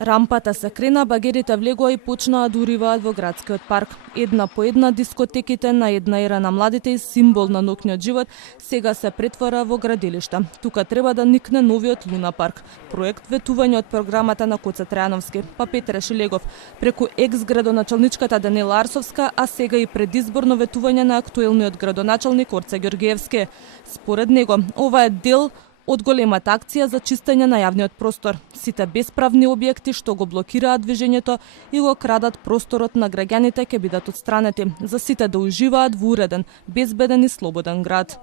Рампата се крена, багерите влегоа и почнаа да уриваат во градскиот парк. Една по една дискотеките на една ера на младите и символ на ноќниот живот сега се претвора во градилишта. Тука треба да никне новиот Луна парк. Проект ветување од програмата на Коца Трајановски, па Петре Шилегов, преку екс-градоначалничката Данила Арсовска, а сега и предизборно ветување на актуелниот градоначалник Орце Ѓоргиевски. Според него, ова е дел од големата акција за чистење на јавниот простор. Сите бесправни објекти што го блокираат движењето и го крадат просторот на граѓаните ќе бидат отстранети, за сите да уживаат во уреден, безбеден и слободен град.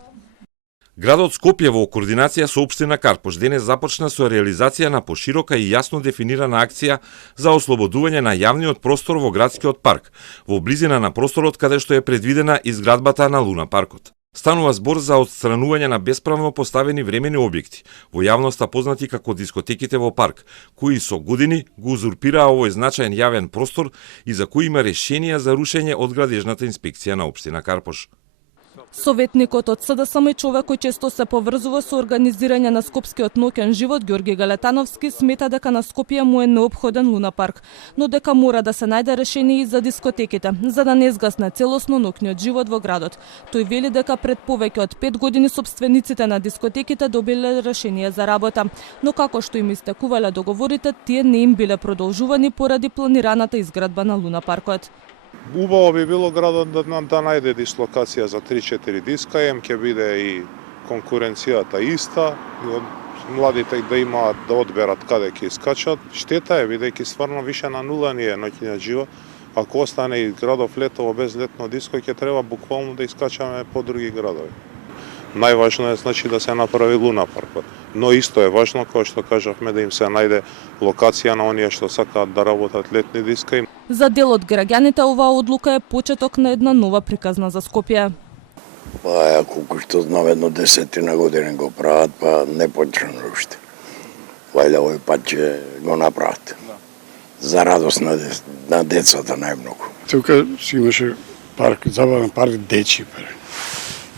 Градот Скопје во координација со општина Карпош денес започна со реализација на поширока и јасно дефинирана акција за ослободување на јавниот простор во градскиот парк, во близина на просторот каде што е предвидена изградбата на Луна паркот. Станува збор за отстранување на бесправно поставени времени објекти, во јавноста познати како дискотеките во парк, кои со години го узурпираа овој значаен јавен простор и за кои има решенија за рушење од градежната инспекција на општина Карпош. Советникот од СДСМ и човек кој често се поврзува со организирање на скопскиот ноќен живот, Ѓорги Галетановски, смета дека на Скопје му е неопходен Луна парк, но дека мора да се најде решение и за дискотеките, за да не згасне целосно ноќниот живот во градот. Тој вели дека пред повеќе од 5 години собствениците на дискотеките добиле решение за работа, но како што им истекувале договорите, тие не им биле продолжувани поради планираната изградба на Луна паркот. Убаво би било градот да најде дислокација за 3-4 диска, ќе биде и конкуренцијата иста, младите да имаат да одберат каде ќе искачат. Штета е, бидејќи стварно више на нула ни е ноќниот живот. Ако остане и градов Летово без летно диско, ќе треба буквално да искачаме по други градови. Најважно е значи да се направи Луна паркот. Но исто е важно, кој што кажавме, да им се најде локација на оние што сакаат да работат летни диска. За дел од граѓаните оваа одлука е почеток на една нова приказна за Скопје. Па, колку што знам, едно 10 години го прават, па не почнано уште. Вајде овој пат ќе го направат. За радост на децата најмногу. Тука си имаше парк, забавен парк дечи.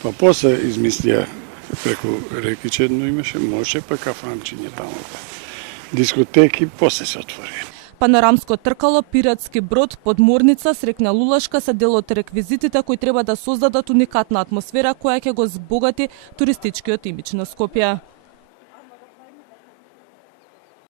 Па после измислија преку рекиче, но може па кафанчиња таму. Дискотеки после се отвори. Панорамско тркало, пиратски брод, подморница, срекна лулашка се дел од реквизитите кои треба да создадат уникатна атмосфера која ќе го збогати туристичкиот имидж на Скопје.